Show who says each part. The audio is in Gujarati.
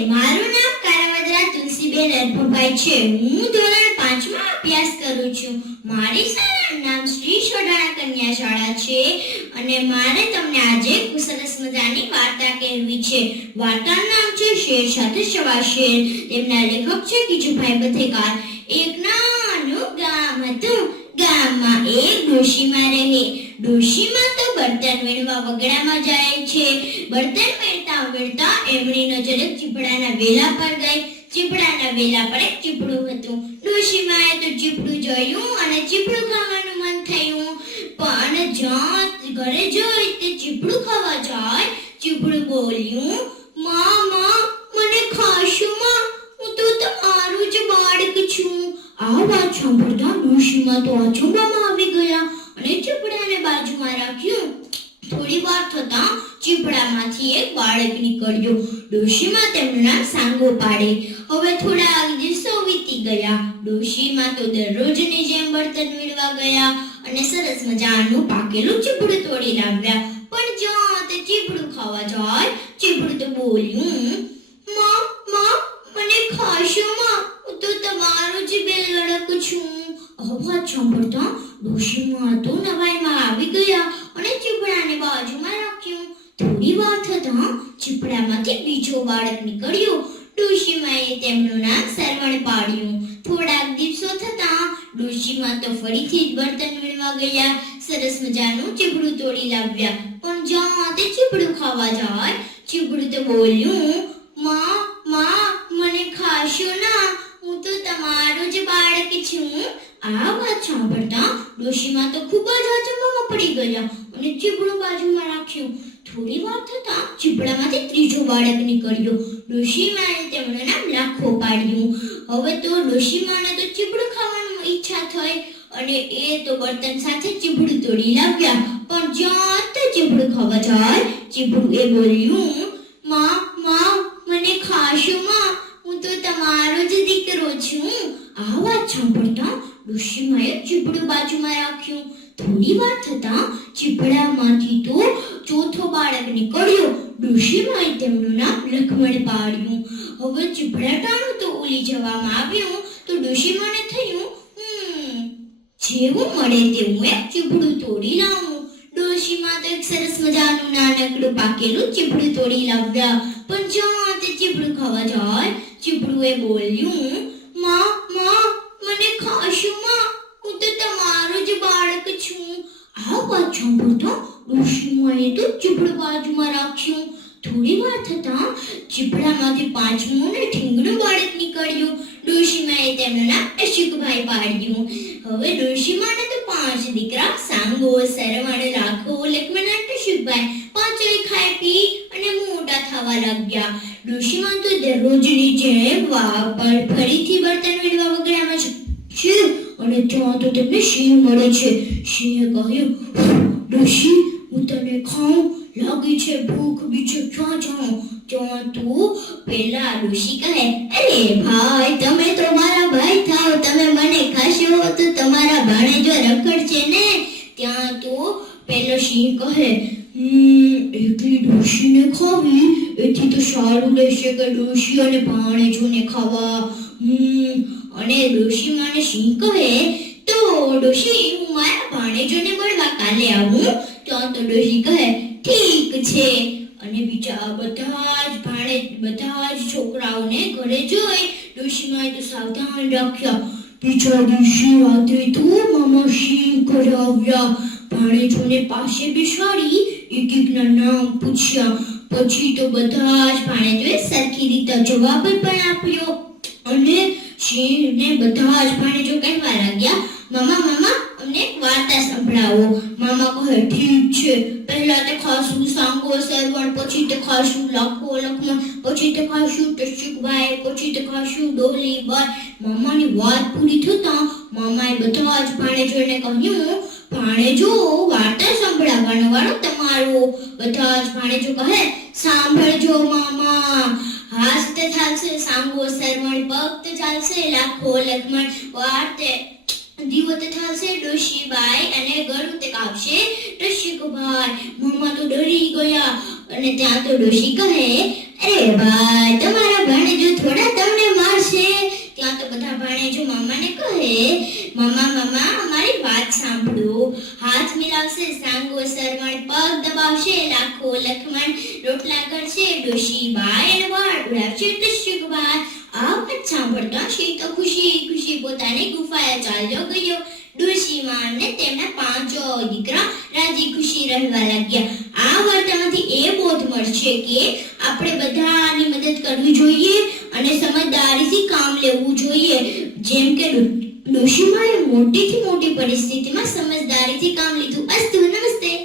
Speaker 1: મારું નામ કારાવદરા તુલસીબેન અર્ભુભાઈ છે. હું ધોરણ પાંચમાં અભ્યાસ કરું છું. મારી શાળાનું નામ શ્રી સોડાણા કન્યા શાળા છે અને મારે તમને આજે એક સરસ મજાની વાર્તા કહેવી છે. વાર્તાનું નામ છે શેર સાથે સવા શેર. તેમના લેખક છે કિજુભાઈ બધેકાર. એક નાનું ગામ હતું. ગામમાં એક ડોશીમાં રહે. ડોશીમાં બર્તન વીણવા વગડામાં જાય છે. બર્તન વીણતા વીણતા એમની નજર ચીપડાના વેલા પર ગઈ. ચીપડાના વેલા પર એક ચીપડું હતું. ડોશીમાએ તો ચીપડું જોયું અને ચીપડું ખાવાનું મન થયું. પણ જ્યાં ઘરે જોઈ તે ચીપડું ખાવા જાય, ચીપડું બોલ્યું માં મને ખાશો માં? હું તો તમારું જ બાળક છું. આ વાત સાંભળતા ડોશીમાં તો અચંબામાં આવી ગયા અને ચીપડાને બાજુમાં રાખ્યું થતા ચીપડામાંથી એક બાળક નીકળ્યો. ડોશીમાં તેમનું સાંગો પાડે. હવે થોડા દિવસો વીતી ગયા. ડોશીમાં તો દરરોજની જેમ બળતર વીણવા ગયા અને સરસ મજાનું પાકેલું ચીપડું તોડી લાવ્યા. પણ જ્યાં તે ચીપડું ખાવા જાય, ચીપડું તો બોલ્યું, માં માં, મને ખાશો, માં? હું તો તમારું જ બેલડક છું. અવાજ સાંભળતા ડોશીમાં તો નવાઈમાં આવી ગયા. થતા ચીપડામાંથી બીજો બાળક નીકળ્યો ડોશીમાએ તેમનું નામ સરવણ પાડ્યું. થોડાક દિવસો થતા ડોશીમાં તો ફરીથી બર્તન વીણવા ગયા. સરસ મજાનું ચીપડું તોડી લાવ્યા. પણ જ્યાં તે ચીપડું ખાવા જાય, ચીબડું તો બોલ્યું, માં માં, મને ખાશો ના. હું તો તમારો જ બાળક હું આ વાત સાંભળતા ડોશીમાં તો ખૂબ જ અચંબામાં પડી ગયા અને ચીબડું બાજુમાં રાખ્યું. થોડી વાર થતા ચીબડામાંથી ત્રીજો બાળક નીકળ્યો. ડોશીમાએ તેમણે નામ લાખો પાડ્યું. હવે તો ડોશીમાને તો ચીબડું ખાવાની ઈચ્છા થઈ અને એ તો બર્તન સાથે ચીબડું તોડી લાવ્યા પણ જ્યાં તે ચીબડું ખાવા જાય, ચીબડું એ બોલ્યું, માં માં, મને ખાશો, માં. હું તો તમારો જ દીકરો છું. આ વાત સાંભળતા ડોશીમાએ ચીપડું બાજુમાં રાખ્યું. થોડી વાર થતા ચીપડામાંથી તો ચોથો બાળક નીકળ્યો. ડોશીમાએ તેમનું નામ લખમણ પાડ્યું. હવે ચીપડાટાનું તો ઉલી જવામાં આવ્યું. તો ડોશીમાને થયું "હમ, જેવું મળે તેવું એક ચીપડું તોડી લાવું. ડોશીમાં તો એક સરસ મજાનું નાનકડું પાકેલું ચીપડું તોડી લાવ્યા પણ જ્યાં તે ચીપડું ખાવા જાય ચીપડું એ બોલ્યું માં માં, મને ખાશો હું તો તમારો જ બાળક છું. આ વાત સાંભળતા ડોશીમાએ તો ચીપડું બાજુમાં રાખ્યું. થોડી વાર થતાં ચીપડામાંથી પાંચમું ને ઠીંગણું બાળક નીકળ્યું. ડોશીમાએ તેમનું નામ અશોકભાઈ પાડ્યું. હવે ડોશીમાને તો પાંચ દીકરા સાંગો, સરવાણે, લાખો, લક્ષ્મણ અશોકભાઈ પાંચેય ખાઈ પી અને મોટા થવા લાગ્યા. ડોશીમાં તો દરરોજની જેમ વાપર ફરીથી બર્તન વીણવા વગડામાં છે અને ત્યાં તો તેમને સિંહ મળે છે. સિંહે કહ્યું ડોશી હું તને ખાઉં. લાગી છે ભૂખ બીજે ક્યાં જાઉં? ત્યાં તું પેલા ઋષિ કહે અરે ભાઈ તમે તો મારા ભાઈ થાવ તમે મને ખાશો તો તમારા ભાણેજો રખડશે ને ત્યાં તો પેલો સિંહ કહે "હમ, એકલી ડોશીને ખાવી એથી તો સારું રહેશે કે ડોશી અને ભાણેજોને ખાવા હમ અને ડોશી મને સિંહ કહે તો ડોશી હું મારા ભાણેજોને મળવા કાલે આવું ત્યાં તો ડોશી કહે ઠીક છે અને બીજા બધા જ ભાણે બધા જ છોકરાઓને ઘરે જોઈ ડોશીમાએ તો સાવધાન રાખ્યા બીજા દિવસે રાત્રે તો મામા સિંહ ઘરે આવ્યા ભાણેજોને પાસે બેસાડી એકના નામ પૂછ્યા. પછી તો બધા જ ભાણેજોએ સરખી રીતે જવાબ પણ આપ્યો. અને શેરને બધા જ ભાણેજો કહેવા લાગ્યા, મામા મામા, અમને એક વાર્તા સંભળાવો. મામા કહે, ઠીક છે. પહેલા તે ખાશું સાંગો સરવણ, પછી તે ખાશું લખો લખમણ, પછી તે ખાશું ટશુકભાઈ પછી તે ખાશું ડોલી બાઈ મામાની વાત પૂરી થતા મામાએ બધા જ ભાણેજોને કહ્યું, ભાણેજો, વાર્તા સંભળાવવાનો વાળો તમારો બધા જ ભાણેજો કહે, સાંભળજો મામા. હાસ્ત થાશે સાંગો શરમણ ભક્ત ચાલશે, લાખો લખમણ વાર્તે દીવત થાશે ડોશીબાઈ અને ગળું તે કાપશે ડોશીકુભાઈ મમ્મા તો ડરી ગયા, અને ત્યાં તો ડોશી કહે, અરે ભાઈ, તમારા ભાણેજો થોડા તમને મારશે. ત્યાં તો કહે, મામા મામા અમારી વાત સાંભળો. હાથ મિલાવશે, સાંગો પગ લાખો લખમણ, રોટલા કરશે, ડોશી બાય વાળ, ઉડાવશે બાર આ વાત સાંભળતા શી તો ખુશી ખુશી પોતાની ગુફાએ ચાલ્યો ગયો. ડોશીમાં અને તેમના પાંચો દીકરા રાજી ખુશી રહેવા લાગ્યા. આ વાર્તામાંથી એ બોધ મળશે કે આપણે બધાની મદદ કરવી જોઈએ અને સમજદારીથી કામ લેવું જોઈએ. જેમ કે ડોશીમાએ મોટીથી મોટી પરિસ્થિતિમાં સમજદારીથી કામ લીધું. અસ્તુ, નમસ્તે.